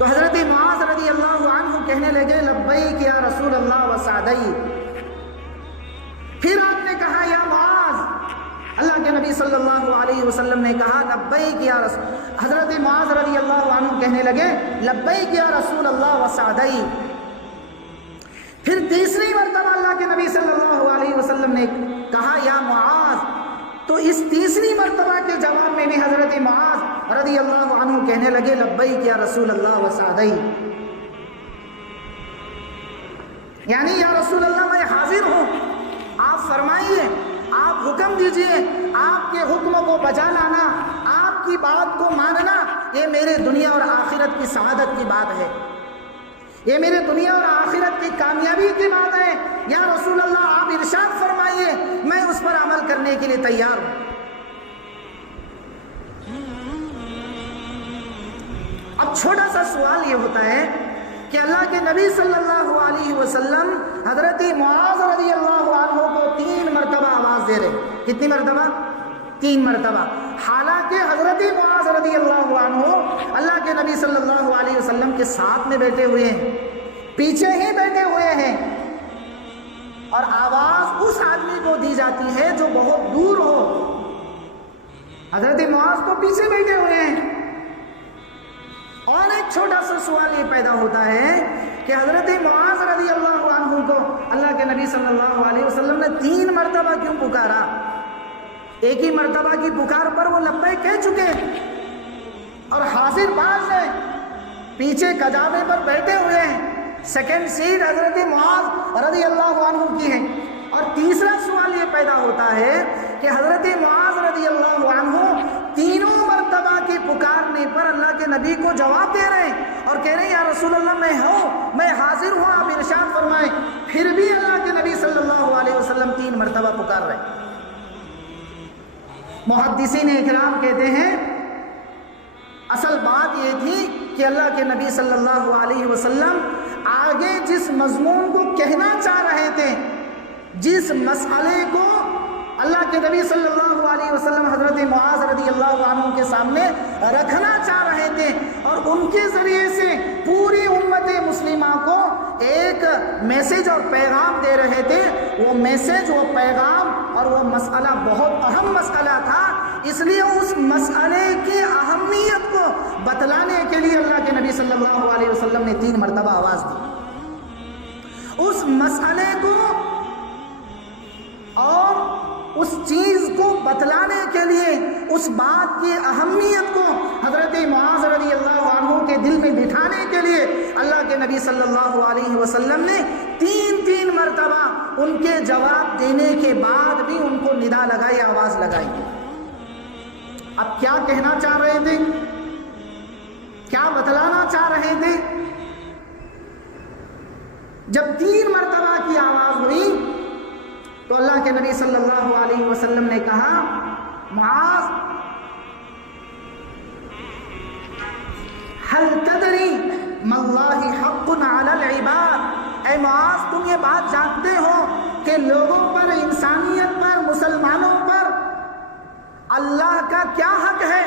تو حضرت معاذ رضی اللہ عنہ کہنے لگے لبیک یا رسول اللہ وسعدی. پھر آپ نے کہا یا معاذ، اللہ کے نبی صلی اللہ علیہ وسلم نے کہا لبیک یا رسول. حضرت معاذ رضی اللہ عنہ کہنے لگے لبیک یا رسول اللہ وسعدی. پھر تیسری مرتبہ اللہ کے نبی صلی اللہ علیہ وسلم نے کہا یا معاذ. تو اس تیسری مرتبہ کے جواب میں بھی حضرت معاذ رضی اللہ عنہ کہنے لگے لبیک یا رسول اللہ وسعدی، یعنی یا رسول اللہ میں حاضر ہوں، آپ فرمائیے، آپ حکم دیجئے، آپ کے حکم کو بجا لانا، آپ کی بات کو ماننا، یہ میرے دنیا اور آخرت کی سعادت کی بات ہے، یہ میرے دنیا اور آخرت کی کامیابی کی بات ہے. یا رسول اللہ آپ ارشاد فرمائیے، میں اس پر عمل کرنے کے لیے تیار ہوں. اب چھوٹا سا سوال یہ ہوتا ہے کہ اللہ کے نبی صلی اللہ علیہ وسلم حضرت معاذ رضی اللہ عنہ کو 3 مرتبہ آواز دے رہے. کتنی مرتبہ؟ 3 مرتبہ. حالانکہ حضرت معاذ رضی اللہ عنہ اللہ کے نبی صلی اللہ علیہ وسلم کے ساتھ میں بیٹھے ہوئے ہیں، پیچھے ہی بیٹھے ہوئے ہیں، اور آواز اس آدمی کو دی جاتی ہے جو بہت دور ہو. حضرت معاذ تو پیچھے بیٹھے ہوئے ہیں. اور ایک چھوٹا سا سوال یہ پیدا ہوتا ہے کہ حضرت معاذ رضی اللہ عنہ کو اللہ کے نبی صلی اللہ علیہ وسلم نے 3 مرتبہ کیوں پکارا؟ ایک ہی مرتبہ کی پکار پر وہ لبیک کہہ چکے اور حاضر باز ہیں، پیچھے کجاوے پر بیٹھے ہوئے ہیں. سیکنڈ سیٹ حضرت معاذ رضی اللہ عنہ کی ہے. اور تیسرا سوال یہ پیدا ہوتا ہے کہ حضرت معاذ رضی اللہ عنہ 3 مرتبہ کی پکارنے پر اللہ کے نبی کو جواب دے رہے ہیں اور کہہ رہے ہیں یا رسول اللہ میں ہوں، میں حاضر ہوں، آپ ارشاد فرمائیں. پھر بھی اللہ کے نبی صلی اللہ علیہ وسلم 3 مرتبہ پکار رہے ہیں. محدثین اکرام کہتے ہیں اصل بات یہ تھی کہ اللہ کے نبی صلی اللہ علیہ وسلم آگے جس مضمون کو کہنا چاہ رہے تھے، جس مسئلے کو اللہ کے نبی صلی اللہ علیہ وسلم حضرت معاذ رضی اللہ عنہ کے سامنے رکھنا چاہ رہے تھے اور ان کے ذریعے سے پوری امت مسلمہ کو ایک میسج اور پیغام دے رہے تھے، وہ میسج، وہ پیغام اور وہ مسئلہ بہت اہم مسئلہ تھا. اس لیے اس مسئلے کی اہمیت کو بتلانے کے لیے اللہ کے نبی صلی اللہ علیہ وسلم نے 3 مرتبہ آواز دی. اس مسئلے کو اور اس چیز کو بتلانے کے لیے، اس بات کی اہمیت کو حضرت معاذ رضی اللہ عنہ کے دل میں بٹھانے کے لیے اللہ کے نبی صلی اللہ علیہ وسلم نے 3 مرتبہ ان کے جواب دینے کے بعد بھی ان کو ندا لگائی، آواز لگائی. اب کیا کہنا چاہ رہے تھے؟ کیا بتلانا چاہ رہے تھے؟ جب 3 مرتبہ کی آواز ہوئی تو اللہ کے نبی صلی اللہ علیہ وسلم نے کہا معاذ هل تدری ما اللہ حق علی العباد. اے معاذ تم یہ بات جانتے ہو کہ لوگوں پر، انسانیت پر، مسلمانوں پر اللہ کا کیا حق ہے؟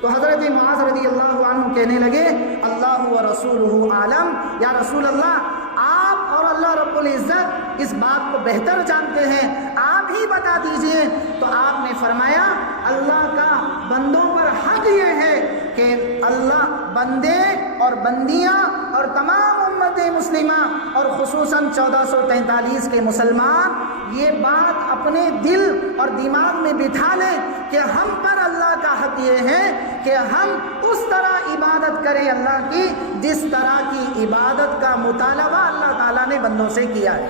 تو حضرت معاذ رضی اللہ عنہ کہنے لگے اللہ و رسولہ عالم. یا رسول اللہ آپ اور اللہ رب العزت اس بات کو بہتر جانتے ہیں، آپ ہی بتا دیجئے. تو آپ نے فرمایا اللہ کا بندوں پر حق یہ ہے کہ اللہ بندے اور بندیاں اور تمام امت مسلمہ اور خصوصاً 1443 کے مسلمان یہ بات اپنے دل اور دماغ میں بٹھا لیں کہ ہم پر اللہ کا حق یہ ہے کہ ہم اس طرح عبادت کریں اللہ کی جس طرح کی عبادت کا مطالبہ اللہ تعالیٰ نے بندوں سے کیا ہے.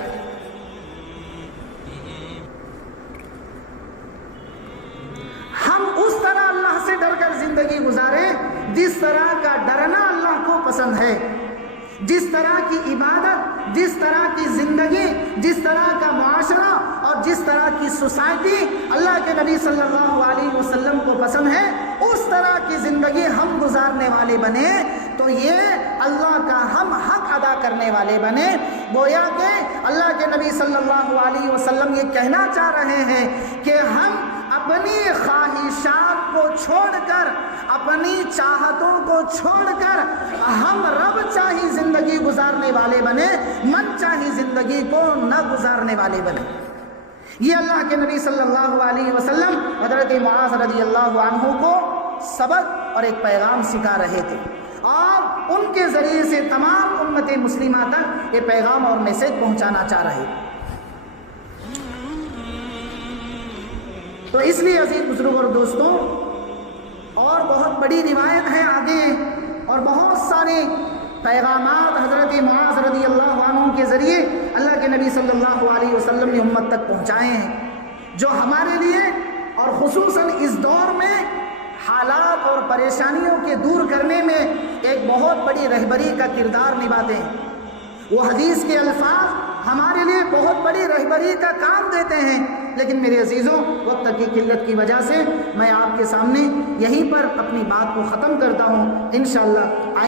ہم اس طرح اللہ سے ڈر کر زندگی گزاریں جس طرح کا ڈرنا اللہ کو پسند ہے، جس طرح کی عبادت، جس طرح کی زندگی، جس طرح کا معاشرہ اور جس طرح کی سوسائٹی اللہ کے نبی صلی اللہ علیہ وسلم کو پسند ہے، اس طرح کی زندگی ہم گزارنے والے بنے تو یہ اللہ کا ہم حق ادا کرنے والے بنے. گویا کہ اللہ کے نبی صلی اللہ علیہ وسلم یہ کہنا چاہ رہے ہیں کہ ہم اپنی خواہشات کو چھوڑ کر، اپنی چاہتوں کو چھوڑ کر ہم رب چاہی زندگی گزارنے والے بنے، من چاہی زندگی کو نہ گزارنے والے بنے۔ یہ اللہ کے نبی صلی اللہ علیہ وسلم حضرت معاذ رضی اللہ عنہ کو سبق اور ایک پیغام سکھا رہے تھے، اور ان کے ذریعے سے تمام امت مسلمہ تک یہ پیغام اور میسج پہنچانا چاہ رہے تھے۔ تو اس لیے عزیز بزرگ اور دوستوں، اور بہت بڑی روایت ہے آگے، اور بہت سارے پیغامات حضرت معاذ رضی اللہ عنہ کے ذریعے اللہ کے نبی صلی اللہ علیہ وسلم نے امت تک پہنچائے ہیں، جو ہمارے لیے اور خصوصاً اس دور میں حالات اور پریشانیوں کے دور کرنے میں ایک بہت بڑی رہبری کا کردار نبھاتے ہیں۔ وہ حدیث کے الفاظ ہمارے لیے بہت بڑی رہبری کا کام دیتے ہیں، لیکن میرے عزیزوں، وقت کی قلت کی وجہ سے میں آپ کے سامنے یہیں پر اپنی بات کو ختم کرتا ہوں۔ انشاءاللہ